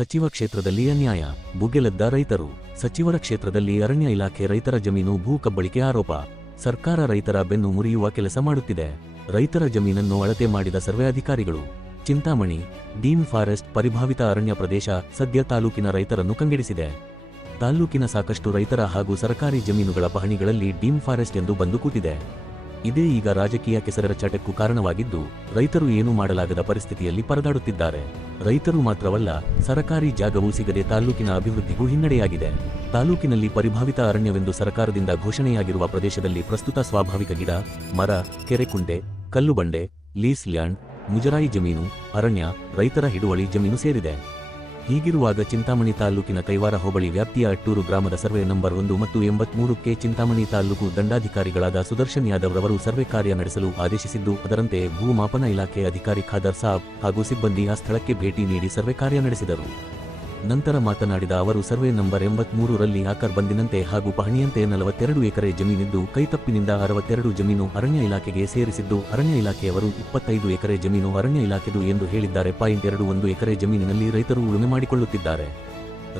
ಸಚಿವ ಕ್ಷೇತ್ರದಲ್ಲಿ ಅನ್ಯಾಯ, ಬುಗ್ಗೆಲೆದ್ದ ರೈತರು. ಸಚಿವರ ಕ್ಷೇತ್ರದಲ್ಲಿ ಅರಣ್ಯ ಇಲಾಖೆ ರೈತರ ಜಮೀನು ಭೂ ಕಬ್ಬಳಿಕೆ ಆರೋಪ. ಸರ್ಕಾರ ರೈತರ ಬೆನ್ನು ಮುರಿಯುವ ಕೆಲಸ ಮಾಡುತ್ತಿದೆ. ರೈತರ ಜಮೀನನ್ನು ಅಳತೆ ಮಾಡಿದ ಸರ್ವೆ ಅಧಿಕಾರಿಗಳು. ಚಿಂತಾಮಣಿ ಡೀಮ್ ಫಾರೆಸ್ಟ್ ಪರಿಭಾವಿತ ಅರಣ್ಯ ಪ್ರದೇಶ ಸದ್ಯ ತಾಲೂಕಿನ ರೈತರನ್ನು ಕಂಗೆಡಿಸಿದೆ. ತಾಲ್ಲೂಕಿನ ಸಾಕಷ್ಟು ರೈತರ ಹಾಗೂ ಸರ್ಕಾರಿ ಜಮೀನುಗಳ ಪಹಣಿಗಳಲ್ಲಿ ಡೀಮ್ ಫಾರೆಸ್ಟ್ ಎಂದು ಬಂದು ಕೂತಿದೆ. ಇದೇ ಈಗ ರಾಜಕೀಯ ಕೆಸರರ ಚಟಕ್ಕೂ ಕಾರಣವಾಗಿದ್ದು, ರೈತರು ಏನೂ ಮಾಡಲಾಗದ ಪರಿಸ್ಥಿತಿಯಲ್ಲಿ ಪರದಾಡುತ್ತಿದ್ದಾರೆ. ರೈತರು ಮಾತ್ರವಲ್ಲ, ಸರಕಾರಿ ಜಾಗವೂ ಸಿಗದೆ ತಾಲ್ಲೂಕಿನ ಅಭಿವೃದ್ಧಿಗೂ ಹಿನ್ನಡೆಯಾಗಿದೆ. ತಾಲೂಕಿನಲ್ಲಿ ಪರಿಭಾವಿತ ಅರಣ್ಯವೆಂದು ಸರ್ಕಾರದಿಂದ ಘೋಷಣೆಯಾಗಿರುವ ಪ್ರದೇಶದಲ್ಲಿ ಪ್ರಸ್ತುತ ಸ್ವಾಭಾವಿಕ ಗಿಡ, ಮರ ಕೆರೆಕುಂಟೆ ಕಲ್ಲುಬಂಡೆ ಲೀಸ್ ಲ್ಯಾಂಡ್, ಮುಜರಾಯಿ ಜಮೀನು, ಅರಣ್ಯ, ರೈತರ ಹಿಡುವಳಿ ಜಮೀನು ಸೇರಿದೆ. ಹೀಗಿರುವಾಗ ಚಿಂತಾಮಣಿ ತಾಲ್ಲೂಕಿನ ಕೈವಾರ ಹೋಬಳಿ ವ್ಯಾಪ್ತಿಯ ಅಟ್ಟೂರು ಗ್ರಾಮದ ಸರ್ವೆ ನಂಬರ್ ಒಂದು ಮತ್ತು ಎಂಬತ್ಮೂರಕ್ಕೆ ಚಿಂತಾಮಣಿ ತಾಲ್ಲೂಕು ದಂಡಾಧಿಕಾರಿಗಳಾದ ಸುದರ್ಶನ್ ಯಾದವ್ ರವರು ಸರ್ವೆ ಕಾರ್ಯ ನಡೆಸಲು ಆದೇಶಿಸಿದ್ದು, ಅದರಂತೆ ಭೂಮಾಪನ ಇಲಾಖೆ ಅಧಿಕಾರಿ ಖಾದರ್ ಸಾಬ್ ಹಾಗೂ ಸಿಬ್ಬಂದಿ ಆ ಸ್ಥಳಕ್ಕೆ ಭೇಟಿ ನೀಡಿ ಸರ್ವೆ ಕಾರ್ಯ ನಡೆಸಿದರು. ನಂತರ ಮಾತನಾಡಿದ ಅವರು, ಸರ್ವೆ ನಂಬರ್ ಎಂಬತ್ಮೂರರಲ್ಲಿ ಆಕರ್ ಬಂದಿನಂತೆ ಹಾಗೂ ಪಹಣಿಯಂತೆ ನಲವತ್ತೆರಡು ಎಕರೆ ಜಮೀನಿದ್ದು, ಕೈತಪ್ಪಿನಿಂದ ಅರವತ್ತೆರಡು ಜಮೀನು ಅರಣ್ಯ ಇಲಾಖೆಗೆ ಸೇರಿಸಿದ್ದು, ಅರಣ್ಯ ಇಲಾಖೆಯವರು ಇಪ್ಪತ್ತೈದು ಎಕರೆ ಜಮೀನು ಅರಣ್ಯ ಇಲಾಖೆದು ಎಂದು ಹೇಳಿದ್ದಾರೆ. ಪಾಯಿಂಟ್ ಎರಡು ಒಂದು ಎಕರೆ ಜಮೀನಿನಲ್ಲಿ ರೈತರು ಉಳುಮೆ ಮಾಡಿಕೊಳ್ಳುತ್ತಿದ್ದಾರೆ.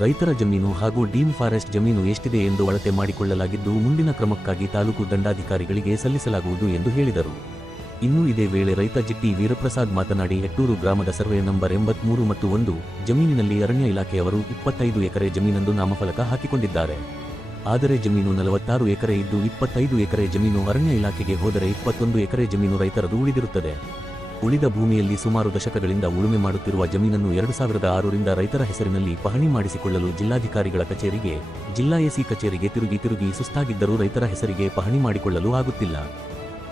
ರೈತರ ಜಮೀನು ಹಾಗೂ ಡೀಮ್ ಫಾರೆಸ್ಟ್ ಜಮೀನು ಎಷ್ಟಿದೆ ಎಂದು ಅಳತೆ ಮಾಡಿಕೊಳ್ಳಲಾಗಿದ್ದು, ಮುಂದಿನ ಕ್ರಮಕ್ಕಾಗಿ ತಾಲೂಕು ದಂಡಾಧಿಕಾರಿಗಳಿಗೆ ಸಲ್ಲಿಸಲಾಗುವುದು ಎಂದು ಹೇಳಿದರು. ಇನ್ನು ಇದೇ ವೇಳೆ ರೈತ ಜಿಟ್ಟಿ ವೀರಪ್ರಸಾದ್ ಮಾತನಾಡಿ ಹೆಟ್ಟೂರು ಗ್ರಾಮದ ಸರ್ವೆ ನಂಬರ್ ಎಂಬತ್ಮೂರು ಮತ್ತು ಒಂದು, ಜಮೀನಿನಲ್ಲಿ ಅರಣ್ಯ ಇಲಾಖೆಯವರು ಇಪ್ಪತ್ತೈದು ಎಕರೆ ಜಮೀನೊಂದು ನಾಮಫಲಕ ಹಾಕಿಕೊಂಡಿದ್ದಾರೆ. ಆದರೆ ಜಮೀನು ನಲವತ್ತಾರು ಎಕರೆ ಇದ್ದು ಇಪ್ಪತ್ತೈದು ಎಕರೆ ಜಮೀನು ಅರಣ್ಯ ಇಲಾಖೆಗೆ ಹೋದರೆ ಇಪ್ಪತ್ತೊಂದು ಎಕರೆ ಜಮೀನು ರೈತರದು ಉಳಿದಿರುತ್ತದೆ. ಉಳಿದ ಭೂಮಿಯಲ್ಲಿ ಸುಮಾರು ದಶಕಗಳಿಂದ ಉಳುಮೆ ಮಾಡುತ್ತಿರುವ ಜಮೀನನ್ನು ಎರಡು ಸಾವಿರದ ಆರರಿಂದ ರೈತರ ಹೆಸರಿನಲ್ಲಿ ಪಹಣಿ ಮಾಡಿಸಿಕೊಳ್ಳಲು ಜಿಲ್ಲಾಧಿಕಾರಿಗಳ ಕಚೇರಿಗೆ, ಜಿಲ್ಲಾ ಎಸಿ ಕಚೇರಿಗೆ ತಿರುಗಿ ತಿರುಗಿ ಸುಸ್ತಾಗಿದ್ದರೂ ರೈತರ ಹೆಸರಿಗೆ ಪಹಣಿ ಮಾಡಿಕೊಳ್ಳಲು ಆಗುತ್ತಿಲ್ಲ.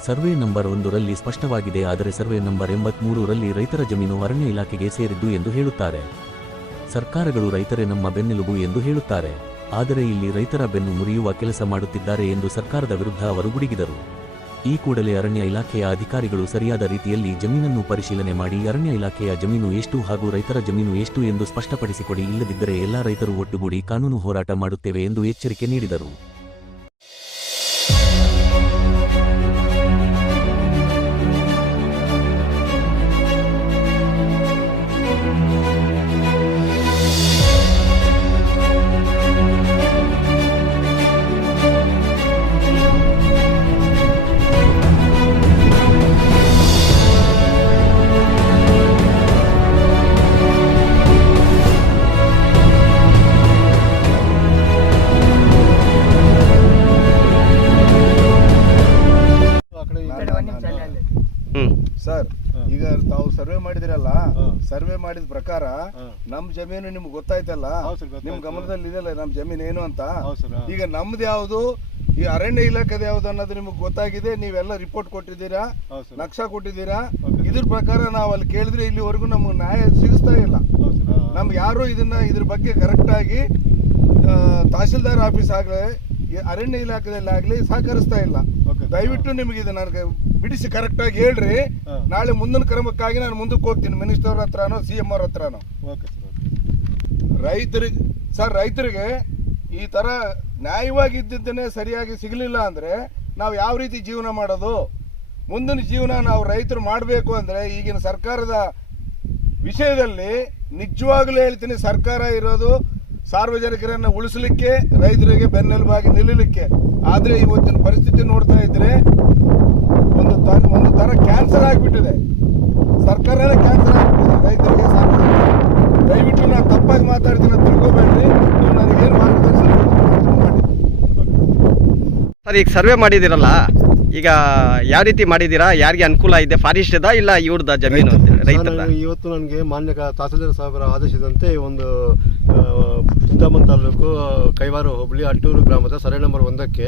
ಸರ್ವೆ ನಂಬರ್ ಒಂದರಲ್ಲಿ ಸ್ಪಷ್ಟವಾಗಿದೆ, ಆದರೆ ಸರ್ವೆ ನಂಬರ್ ಎಂಬತ್ಮೂರು ರಲ್ಲಿ ರೈತರ ಜಮೀನು ಅರಣ್ಯ ಇಲಾಖೆಗೆ ಸೇರಿದ್ದು ಎಂದು ಹೇಳುತ್ತಾರೆ. ಸರ್ಕಾರಗಳು ರೈತರೇ ನಮ್ಮ ಬೆನ್ನೆಲುಬು ಎಂದು ಹೇಳುತ್ತಾರೆ. ಆದರೆ ಇಲ್ಲಿ ರೈತರ ಬೆನ್ನು ಮುರಿಯುವ ಕೆಲಸ ಮಾಡುತ್ತಿದ್ದಾರೆ ಎಂದು ಸರ್ಕಾರದ ವಿರುದ್ಧ ಅವರು ಗುಡುಗಿದರು. ಈ ಕೂಡಲೇ ಅರಣ್ಯ ಇಲಾಖೆಯ ಅಧಿಕಾರಿಗಳು ಸರಿಯಾದ ರೀತಿಯಲ್ಲಿ ಜಮೀನನ್ನು ಪರಿಶೀಲನೆ ಮಾಡಿ, ಅರಣ್ಯ ಇಲಾಖೆಯ ಜಮೀನು ಎಷ್ಟು ಹಾಗೂ ರೈತರ ಜಮೀನು ಎಷ್ಟು ಎಂದು ಸ್ಪಷ್ಟಪಡಿಸಿಕೊಡಿ, ಇಲ್ಲದಿದ್ದರೆ ಎಲ್ಲಾ ರೈತರು ಒಟ್ಟುಗೂಡಿ ಕಾನೂನು ಹೋರಾಟ ಮಾಡುತ್ತೇವೆ ಎಂದು ಎಚ್ಚರಿಕೆ ನೀಡಿದರು. ಮಾಡಿದ ಪ್ರಕಾರ. ನಮ್ ಜಮೀನು ನಿಮ್ಗೆ ಗೊತ್ತಾಯ್ತಲ್ಲ? ನಿಮ್ ಗಮನದಲ್ಲಿ ಇದೆಯಲ್ಲ ನಮ್ ಜಮೀನು ಏನು ಅಂತ? ಈಗ ನಮ್ದು ಯಾವ್ದು? ಈ ಅರಣ್ಯ ಇಲಾಖೆದ ಯಾವ್ದು ಅನ್ನೋದು ನಿಮ್ಗೆ ಗೊತ್ತಾಗಿದೆ ನೀವೆಲ್ಲ ರಿಪೋರ್ಟ್ ಕೊಟ್ಟಿದ್ದೀರಾ? ನಕ್ಷಾ ಕೊಟ್ಟಿದ್ದೀರಾ. ಇದ್ರ ಪ್ರಕಾರ ನಾವು ಅಲ್ಲಿ ಕೇಳಿದ್ರೆ ಇಲ್ಲಿವರೆಗೂ ನಮ್ಗೆ ನ್ಯಾಯ ಸಿಗಿಸ್ತಾ ಇಲ್ಲ. ನಮ್ಗೆ ಯಾರು ಇದನ್ನ ಇದ್ರ ಬಗ್ಗೆ ಕರೆಕ್ಟ್ ಆಗಿ ತಹಸೀಲ್ದಾರ್ ಆಫೀಸ್ ಆಗ್ಲಿ ಈ ಅರಣ್ಯ ಇಲಾಖೆದಲ್ಲಿ ಆಗ್ಲಿ ಸಹಕರಿಸ್ತಾ ಇಲ್ಲ. ದಯವಿಟ್ಟು ನಿಮಗೆ ಇದು ನನಗೆ ಬಿಡಿಸಿ ಕರೆಕ್ಟ್ ಆಗಿ ಹೇಳ್ರಿ. ನಾಳೆ ಮುಂದಿನ ಕ್ರಮಕ್ಕಾಗಿ ನಾನು ಮುಂದಕ್ಕೆ ಹೋಗ್ತೀನಿ ಮಿನಿಸ್ಟರ್ ಹತ್ರನೋ ಸಿ ಎಂ ಅವ್ರ ಹತ್ರನೋ. ಓಕೆ ಸರ್ ಓಕೆ ರೈತರಿಗೆ ಸರ್ ರೈತರಿಗೆ ಈ ತರ ನ್ಯಾಯವಾಗಿದ್ದನ್ನೇ ಸರಿಯಾಗಿ ಸಿಗಲಿಲ್ಲ ಅಂದ್ರೆ ನಾವು ಯಾವ ರೀತಿ ಜೀವನ ಮಾಡೋದು? ಮುಂದಿನ ಜೀವನ ನಾವು ರೈತರು ಮಾಡಬೇಕು ಅಂದ್ರೆ ಈಗಿನ ಸರ್ಕಾರದ ವಿಷಯದಲ್ಲಿ ನಿಜವಾಗ್ಲೂ ಹೇಳ್ತೀನಿ ಸರ್ಕಾರ ಇರೋದು ಸಾರ್ವಜನಿಕರನ್ನ ಉಳಿಸಲಿಕ್ಕೆ, ರೈತರಿಗೆ ಬೆನ್ನೆಲುಬಾಗಿ ನಿಲ್ಲಲಿಕ್ಕೆ. ಆದ್ರೆ ಇವತ್ತಿನ ಪರಿಸ್ಥಿತಿ ನೋಡ್ತಾ ಇದ್ರೆ ಒಂದು ತರ ಒಂದು ತರ ಕ್ಯಾನ್ಸರ್ ಆಗಿಬಿಟ್ಟಿದೆ. ಸರ್ಕಾರನೇ ಕ್ಯಾನ್ಸರ್ ಆಗಿಬಿಟ್ಟಿದೆ. ರೈತರಿಗೆ ದಯವಿಟ್ಟು ನಾನು ತಪ್ಪಾಗಿ ಮಾತಾಡ್ತೀನಿ ತಿಳ್ಕೊಬೇಡ್ರಿ. ನೀವು ನನಗೇನು ಮಾರ್ಗದರ್ಶನ ಸರ್, ಈಗ ಸರ್ವೆ ಮಾಡಿದಿರಲ್ಲ ಈಗ ಯಾವ ರೀತಿ ಮಾಡಿದ್ದೀರಾ? ಯಾರಿಗೆ ಅನುಕೂಲ ಇದೆ? ಫಾರೆಸ್ಟ್ ಅದ ಇಲ್ಲ ಇವ್ರದ ಜಮೀನು? ನಾನು ಇವತ್ತು ನನಗೆ ಮಾನ್ಯ ಕ- ತಹಸೀಲ್ದಾರ್ ಸಾಹೇಬರ ಆದೇಶದಂತೆ ಒಂದು ಆ, ಸಿದ್ದಾಮನ್ ತಾಲೂಕು ಕೈವಾರ ಹೋಬಳಿ ಅಟ್ಟೂರು ಗ್ರಾಮದ ಸರ್ವೆ ನಂಬರ್ ಒಂದಕ್ಕೆ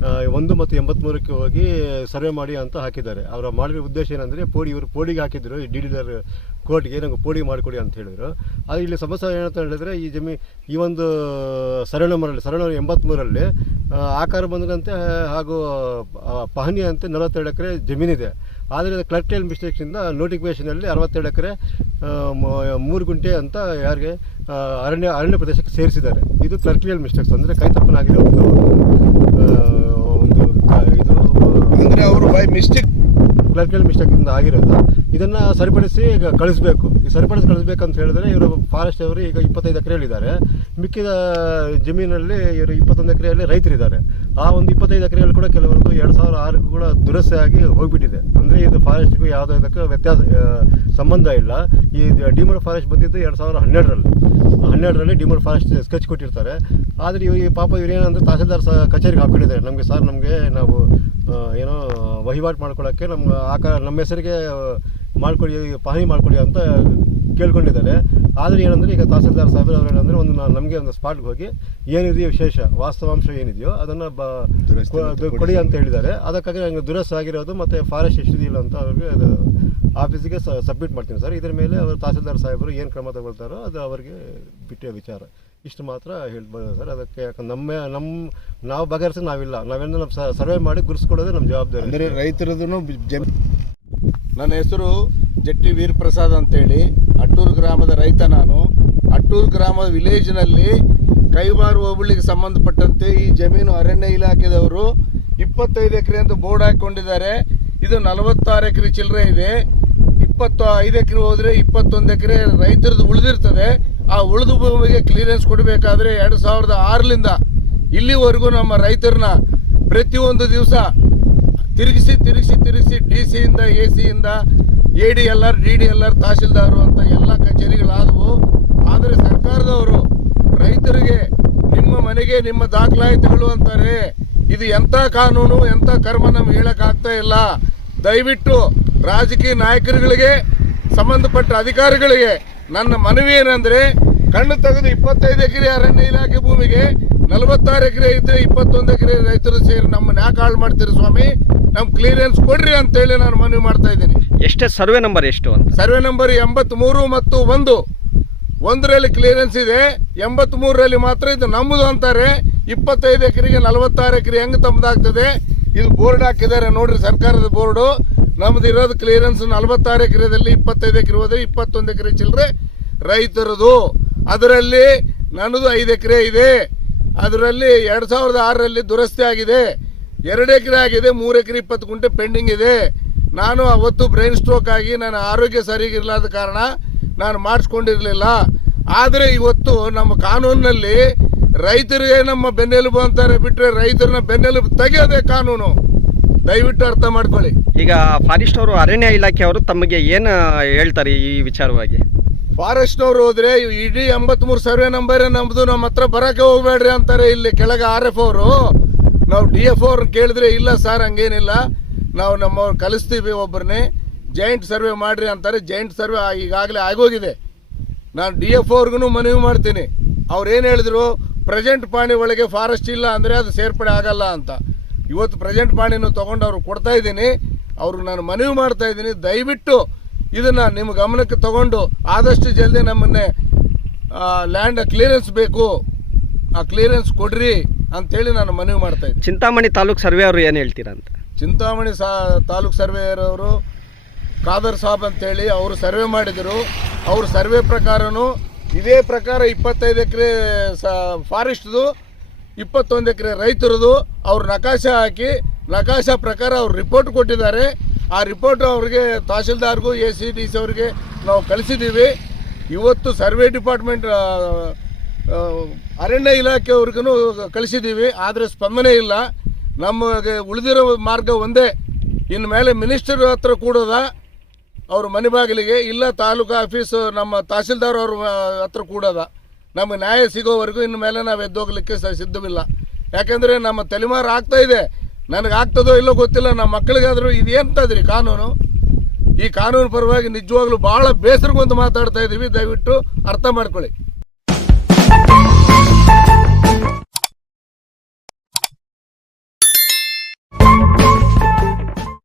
ಆ, ಒಂದು ಮತ್ತು ಎಂಬತ್ಮೂರಕ್ಕೆ ಹೋಗಿ ಸರ್ವೆ ಮಾಡಿ ಅಂತ ಹಾಕಿದ್ದಾರೆ. ಅವರ ಮಾಡಿರೋ ಉದ್ದೇಶ ಏನಂದರೆ ಪೋಡಿ ಇವರು ಪೋಡಿಗೆ ಹಾಕಿದ್ರು. ಈ ಡಿ ಡಿಲರ್ ಕೋರ್ಟ್ಗೆ ನಂಗೆ ಪೋಡಿ ಮಾಡಿಕೊಡಿ ಅಂತ ಹೇಳಿದರು. ಆದರೆ ಇಲ್ಲಿ ಸಮಸ್ಯೆ ಏನಂತ ಹೇಳಿದ್ರೆ ಈ ಜಮೀ ಈ ಒಂದು ಸರ್ವೆ ನಂಬರಲ್ಲಿ ಸರ್ವೆ ನಂಬರ್ ಎಂಬತ್ಮೂರಲ್ಲಿ ಆಕಾರ ಬಂದಂತೆ ಹಾಗೂ ಪಹಣಿ ಅಂತೆ ನಲವತ್ತೆರಡು ಎಕರೆ ಜಮೀನಿದೆ. ಆದರೆ ಕ್ಲರ್ಟೇಲ್ ಮಿಸ್ಟೇಕ್ಸಿಂದ ನೋಟಿಫಿಕೇಷನಲ್ಲಿ ಅರವತ್ತೆರಡು ಎಕರೆ ಮೂರು ಗುಂಟೆ ಅಂತ ಯಾರಿಗೆ ಅರಣ್ಯ ಅರಣ್ಯ ಪ್ರದೇಶಕ್ಕೆ ಸೇರಿಸಿದ್ದಾರೆ. ಇದು ಕ್ಲರ್ಟಿಯಲ್ ಮಿಸ್ಟೇಕ್ಸ್ ಅಂದರೆ ಕೈತಪ್ಪನಾಗಿರೋ ಒಂದು ಒಂದು ಇದು ಅಂದರೆ ಅವರು ಬೈ ಮಿಸ್ಟೇಕ್ ಕ್ಲರ್ಕಲ್ ಮಿಸ್ಟೇಕಿಂದ ಆಗಿರೋದು? ಇದನ್ನು ಸರಿಪಡಿಸಿ ಈಗ ಕಳಿಸ್ಬೇಕು. ಈ ಸರಿಪಡಿಸಿ ಕಳಿಸ್ಬೇಕಂತ ಹೇಳಿದ್ರೆ ಇವರು ಫಾರೆಸ್ಟ್ ಅವರು ಈಗ ಇಪ್ಪತ್ತೈದು ಎಕರೆ ಹೇಳಿದ್ದಾರೆ. ಮಿಕ್ಕಿದ ಜಮೀನಲ್ಲಿ ಇವರು ಇಪ್ಪತ್ತೊಂದು ಎಕರೆಯಲ್ಲಿ ರೈತರಿದ್ದಾರೆ. ಆ ಒಂದು ಇಪ್ಪತ್ತೈದು ಎಕರೆಯಲ್ಲಿ ಕೂಡ ಕೆಲವೊಂದು ಎರಡು ಸಾವಿರ ಆರು ಕೂಡ ದುರಸ್ತಿ ಹೋಗ್ಬಿಟ್ಟಿದೆ. ಇದು ಫಾರೆಸ್ಟ್ಗೂ ಯಾವುದೋ ಇದಕ್ಕೆ ವ್ಯತ್ಯಾಸ ಸಂಬಂಧ ಇಲ್ಲ. ಈ ಡಿಮರ್ ಫಾರೆಸ್ಟ್ ಬಂದಿದ್ದು ಎರಡು ಸಾವಿರದ ಹನ್ನೆರಡರಲ್ಲಿ. ಹನ್ನೆರಡರಲ್ಲಿ ಡಿಮರ್ ಫಾರೆಸ್ಟ್ ಸ್ಕೆಚ್ ಕೊಟ್ಟಿರ್ತಾರೆ. ಆದರೆ ಇವ್ರು ಈ ಪಾಪ ಇವ್ರು ಏನಂದ್ರೆ ತಹಸೀಲ್ದಾರ್ ಸ ಕಚೇರಿಗೆ ಹಾಕೊಂಡಿದ್ದಾರೆ. ನಮಗೆ ಸರ್ ನಮಗೆ ನಾವು ಏನೋ ವಹಿವಾಟು ಮಾಡ್ಕೊಳ್ಳೋಕ್ಕೆ ನಮ್ಮ ಆಕಾರ ನಮ್ಮ ಹೆಸರಿಗೆ ಮಾಡಿಕೊಡಿ ಪಹಣಿ ಮಾಡಿಕೊಡಿ ಅಂತ ಕೇಳ್ಕೊಂಡಿದ್ದಾರೆ. ಆದರೆ ಏನಂದರೆ ಈಗ ತಹಸೀಲ್ದಾರ್ ಸಾಹೇಬ್ರು ಅವರು ಏನಂದರೆ ಒಂದು ನಾ- ನಮಗೆ ಒಂದು ಸ್ಪಾಟ್ಗೆ ಹೋಗಿ ಏನಿದೆಯೋ ವಿಶೇಷ ವಾಸ್ತವಾಂಶ ಏನಿದೆಯೋ ಅದನ್ನು ಬ ಕೊಡಿ ಅಂತ ಹೇಳಿದ್ದಾರೆ. ಅದಕ್ಕಾಗಿ ನನಗೆ ದುರಸ್ತಿ ಆಗಿರೋದು ಮತ್ತು ಫಾರೆಸ್ಟ್ ಎಷ್ಟಿದೆಯಿಲ್ಲ ಅಂತ ಅವ್ರಿಗೆ ಅದು ಆಫೀಸಿಗೆ ಸಬ್ಮಿಟ್ ಮಾಡ್ತೀನಿ ಸರ್. ಇದರ ಮೇಲೆ ಅವರು ತಹಸೀಲ್ದಾರ್ ಸಾಹೇಬರು ಏನು ಕ್ರಮ ತಗೊಳ್ತಾರೋ ಅದು ಅವರಿಗೆ ಬಿಟ್ಟಿರೋ ವಿಚಾರ. ಇಷ್ಟು ಮಾತ್ರ ಹೇಳ್ಬೋದು ಸರ್. ಅದಕ್ಕೆ ಯಾಕಂದ್ರೆ ನಮ್ಮ ನಮ್ಮ ನಾವು ಬಗೆಹರಿಸಿ ನಾವಿಲ್ಲ. ನಾವೆಲ್ಲ ನಮ್ಮ ಸರ್ವೆ ಮಾಡಿ ಗುರುಸ್ಕೊಡೋದೇ ನಮ್ಮ ಜವಾಬ್ದಾರಿ. ಅಂದರೆ ರೈತರದೂ ಜನ ನನ್ನ ಹೆಸರು ಜಟ್ಟಿ ವೀರಪ್ರಸಾದ್ ಅಂತೇಳಿ. ಅಟ್ಟೂರು ಗ್ರಾಮದ ರೈತ ನಾನು. ಅಟ್ಟೂರು ಗ್ರಾಮದ ವಿಲೇಜ್ನಲ್ಲಿ ಕೈವಾರು ಹೋಬಳಿಗೆ ಸಂಬಂಧಪಟ್ಟಂತೆ ಈ ಜಮೀನು ಅರಣ್ಯ ಇಲಾಖೆದವರು ಇಪ್ಪತ್ತೈದು ಎಕರೆ ಅಂತ ಬೋರ್ಡ್ ಹಾಕೊಂಡಿದ್ದಾರೆ ಇದು ನಲವತ್ತಾರು ಎಕರೆ ಚಿಲ್ಲರೆ ಇದೆ. ಇಪ್ಪತ್ತು ಐದು ಎಕರೆ ಹೋದ್ರೆ ಇಪ್ಪತ್ತೊಂದು ಎಕರೆ ರೈತರದ್ದು ಉಳಿದಿರ್ತದೆ. ಆ ಉಳಿದ ಭೂಮಿಗೆ ಕ್ಲಿಯರೆನ್ಸ್ ಕೊಡಬೇಕಾದ್ರೆ ಎರಡು ಸಾವಿರದ ಆರರಿಂದ ಇಲ್ಲಿವರೆಗೂ ನಮ್ಮ ರೈತರನ್ನ ಪ್ರತಿಯೊಂದು ದಿವಸ ತಿರುಗಿಸಿ ತಿರುಗಿಸಿ ತಿರುಗಿಸಿ ಡಿ ಸಿಯಿಂದ A ಸಿಯಿಂದ A D L R, D D L R tahsildar ಅಂತ ಎಲ್ಲ ಕಚೇರಿಗಳಾದವು. ಆದರೆ ಸರ್ಕಾರದವರು ರೈತರಿಗೆ ನಿಮ್ಮ ಮನೆಗೆ ನಿಮ್ಮ ದಾಖಲಾತಿಗಳು ಅಂತಾರೆ, ಇದು ಎಂಥ ಕಾನೂನು ಎಂಥ ಕರ್ಮ ನಮ್ಗೆ ಹೇಳೋಕ್ಕಾಗ್ತಾ ಇಲ್ಲ. ದಯವಿಟ್ಟು ರಾಜಕೀಯ ನಾಯಕರುಗಳಿಗೆ, ಸಂಬಂಧಪಟ್ಟ ಅಧಿಕಾರಿಗಳಿಗೆ ನನ್ನ ಮನವಿ ಏನಂದರೆ, ಕಣ್ಣು ತೆಗೆದು ಇಪ್ಪತ್ತೈದು ಎಕರೆ ಅರಣ್ಯ ಇಲಾಖೆ ಭೂಮಿಗೆ ನಲವತ್ತಾರು ಎಕರೆ ಇದ್ರೆ ಇಪ್ಪತ್ತೊಂದು ಎಕರೆ ರೈತರು ಸೇರಿ ನಮ್ಮನ್ನ ಯಾಕೆ ಹಾಳು ಮಾಡ್ತೀರಿ ಸ್ವಾಮಿ? ನಮ್ ಕ್ಲಿಯರೆನ್ಸ್ ಕೊಡ್ರಿ ಅಂತೇಳಿ ನಾನು ಮನವಿ ಮಾಡ್ತಾ ಇದ್ದೀನಿ. ಎಷ್ಟೇ ಸರ್ವೆ ನಂಬರ್ ಎಷ್ಟು ಅಂತ? ಸರ್ವೆ ನಂಬರ್ ಎಂಬತ್ ಮೂರು ಮತ್ತು ಒಂದು. ಒಂದರಲ್ಲಿ ಕ್ಲಿಯರೆನ್ಸ್ ಇದೆ ಎಂಬತ್ ಮೂರರಲ್ಲಿ ಮಾತ್ರ ಇದು ನಮ್ಮದು ಅಂತಾರೆ. ಇಪ್ಪತ್ತೈದು ಎಕರೆಗೆ ನಲವತ್ತಾರು ಎಕರೆ ಹೆಂಗ್ ತಮ್ಮದಾಗ್ತದೆ ಇದು ಬೋರ್ಡ್ ಹಾಕಿದ್ದಾರೆ ನೋಡ್ರಿ ಸರ್ಕಾರದ ಬೋರ್ಡು. ನಮ್ದು ಇರೋದು ಕ್ಲಿಯರೆನ್ಸ್ ನಲವತ್ತಾರು ಎಕರೆದಲ್ಲಿ ಇಪ್ಪತ್ತೈದು ಎಕರೆ ಹೋದ್ರೆ ಇಪ್ಪತ್ತೊಂದು ಎಕರೆ ಚಿಲ್ಲರೆ ರೈತರದು. ಅದರಲ್ಲಿ ನನ್ನದು ಐದು ಎಕರೆ ಇದೆ. ಅದರಲ್ಲಿ ಎರಡು ಸಾವಿರದ ಆರರಲ್ಲಿ ದುರಸ್ತಿ ಆಗಿದೆ. ಎರಡು ಎಕರೆ ಆಗಿದೆ, ಮೂರು ಎಕರೆ ಇಪ್ಪತ್ತು ಗುಂಟೆ ಪೆಂಡಿಂಗ್ ಇದೆ. ನಾನು ಅವತ್ತು ಬ್ರೈನ್ ಸ್ಟ್ರೋಕ್ ಆಗಿ ನನ್ನ ಆರೋಗ್ಯ ಸರಿಗಿರಲಾದ ಕಾರಣ ನಾನು ಮಾಡಿಸ್ಕೊಂಡಿರಲಿಲ್ಲ. ಆದರೆ ಇವತ್ತು ನಮ್ಮ ಕಾನೂನಿನಲ್ಲಿ ರೈತರಿಗೆ ನಮ್ಮ ಬೆನ್ನೆಲುಬು ಅಂತಾರೆ, ಬಿಟ್ರೆ ರೈತರನ್ನ ಬೆನ್ನೆಲುಬು ತೆಗೆಯೋದೇ ಕಾನೂನು. ದಯವಿಟ್ಟು ಅರ್ಥ ಮಾಡ್ಕೊಳ್ಳಿ. ಈಗ ಫಾರೆಸ್ಟ್ ಅವರು ಅರಣ್ಯ ಇಲಾಖೆಯವರು ತಮಗೆ ಏನು ಹೇಳ್ತಾರೆ ಈ ವಿಚಾರವಾಗಿ? ಫಾರೆಸ್ಟ್ನವ್ರು ಹೋದ್ರೆ ಇಡೀ ಎಂಬತ್ಮೂರು ಸರ್ವೆ ನಂಬರ್ ನಮ್ದು ನಮ್ಮ ಹತ್ರ ಬರಕ್ಕೆ ಹೋಗ್ಬೇಡ್ರಿ ಅಂತಾರೆ ಇಲ್ಲಿ ಕೆಳಗೆ ಆರ್ ಎಫ್ ಅವರು. ನಾವು ಡಿ ಎಫ್ ಅವ್ರನ್ನ ಕೇಳಿದ್ರೆ, ಇಲ್ಲ ಸರ್, ಹಂಗೇನಿಲ್ಲ. ನಾವು ನಮ್ಮವ್ರು ಕಲಿಸ್ತೀವಿ ಒಬ್ಬರನ್ನೇ ಜಾಯಿಂಟ್ ಸರ್ವೆ ಮಾಡ್ರಿ ಅಂತಾರೆ. ಜಾಯಿಂಟ್ ಸರ್ವೆ ಈಗಾಗಲೇ ಆಗೋಗಿದೆ. ನಾನು ಡಿ ಎಫ್ ಅವ್ರಿಗೂ ಮನವಿ ಮಾಡ್ತೀನಿ. ಅವ್ರು ಏನು ಹೇಳಿದ್ರು? ಪ್ರೆಸೆಂಟ್ ಪಾಣಿ ಒಳಗೆ ಫಾರೆಸ್ಟ್ ಇಲ್ಲ ಅಂದರೆ ಅದು ಸೇರ್ಪಡೆ ಆಗಲ್ಲ ಅಂತ. ಇವತ್ತು ಪ್ರೆಸೆಂಟ್ ಪಾಣಿನೂ ತೊಗೊಂಡು ಅವ್ರು ಕೊಡ್ತಾ ಇದ್ದೀನಿ. ಅವ್ರಿಗೆ ನಾನು ಮನವಿ ಮಾಡ್ತಾ ಇದ್ದೀನಿ. ದಯವಿಟ್ಟು ಇದನ್ನು ನಿಮ್ಮ ಗಮನಕ್ಕೆ ತಗೊಂಡು ಆದಷ್ಟು ಜಲ್ದಿ ನಮ್ಮನ್ನೇ ಲ್ಯಾಂಡ್ ಕ್ಲಿಯರೆನ್ಸ್ ಬೇಕು. ಆ ಕ್ಲಿಯರೆನ್ಸ್ ಕೊಡ್ರಿ ಅಂತೇಳಿ ನಾನು ಮನವಿ ಮಾಡ್ತಾ ಇದ್ದೀನಿ. ಚಿಂತಾಮಣಿ ತಾಲೂಕ್ ಸರ್ವೆ ಅವರು ಏನು ಹೇಳ್ತೀರಂತ ಚಿಂತಾಮಣಿ ಸಾ ತಾಲೂಕ್ ಸರ್ವೇಯರ್ ಅವರು ಖಾದರ್ ಸಾಬ್ ಅಂತೇಳಿ ಅವರು ಸರ್ವೆ ಮಾಡಿದರು. ಅವ್ರ ಸರ್ವೆ ಪ್ರಕಾರನು ಇದೇ ಪ್ರಕಾರ ಇಪ್ಪತ್ತೈದು ಎಕರೆ ಸ ಫಾರೆಸ್ಟ್ದು ಇಪ್ಪತ್ತೊಂದು ಎಕರೆ ರೈತರದು ಅವ್ರು ನಕಾಶೆ ಹಾಕಿ ನಕಾಶ ಪ್ರಕಾರ ಅವ್ರು ರಿಪೋರ್ಟ್ ಕೊಟ್ಟಿದ್ದಾರೆ. ಆ ರಿಪೋರ್ಟ್ ಅವ್ರಿಗೆ, ತಹಶೀಲ್ದಾರ್ಗೂ ಎ ಸಿ ಡಿ ಸಿ ಅವ್ರಿಗೆ ನಾವು ಕಳಿಸಿದ್ದೀವಿ. ಇವತ್ತು ಸರ್ವೆ ಡಿಪಾರ್ಟ್ಮೆಂಟ್ ಅರಣ್ಯ ಇಲಾಖೆಯವ್ರಿಗೂ ಕಳಿಸಿದ್ದೀವಿ. ಆದರೆ ಸ್ಪಂದನೆ ಇಲ್ಲ. ನಮಗೆ ಉಳಿದಿರೋ ಮಾರ್ಗ ಒಂದೇ. ಇನ್ನು ಮೇಲೆ ಮಿನಿಸ್ಟರ್ ಹತ್ರ ಕೂಡೋದ ಅವ್ರ ಮನೆ ಬಾಗಿಲಿಗೆ, ಇಲ್ಲ ತಾಲೂಕು ಆಫೀಸ್ ನಮ್ಮ ತಹಸೀಲ್ದಾರ್ ಅವ್ರ ಹತ್ರ ಕೂಡೋದ. ನಮಗೆ ನ್ಯಾಯ ಸಿಗೋವರೆಗೂ ಇನ್ನು ಮೇಲೆ ನಾವು ಎದ್ದೋಗ್ಲಿಕ್ಕೆ ಸಿದ್ಧವಿಲ್ಲ. ಯಾಕೆಂದರೆ ನಮ್ಮ ತಲೆಮಾರು ಆಗ್ತಾ ಇದೆ. ನನಗೆ ಆಗ್ತದೋ ಇಲ್ಲೋ ಗೊತ್ತಿಲ್ಲ, ನಮ್ಮ ಮಕ್ಕಳಿಗಾದರೂ ಇದೇಂತದ್ರಿ ಕಾನೂನು? ಈ ಕಾನೂನು ಪರವಾಗಿ ನಿಜವಾಗ್ಲೂ ಭಾಳ ಬೇಸರಗೊಂದು ಮಾತಾಡ್ತಾ ಇದ್ದೀವಿ ದಯವಿಟ್ಟು ಅರ್ಥ ಮಾಡ್ಕೊಳ್ಳಿ.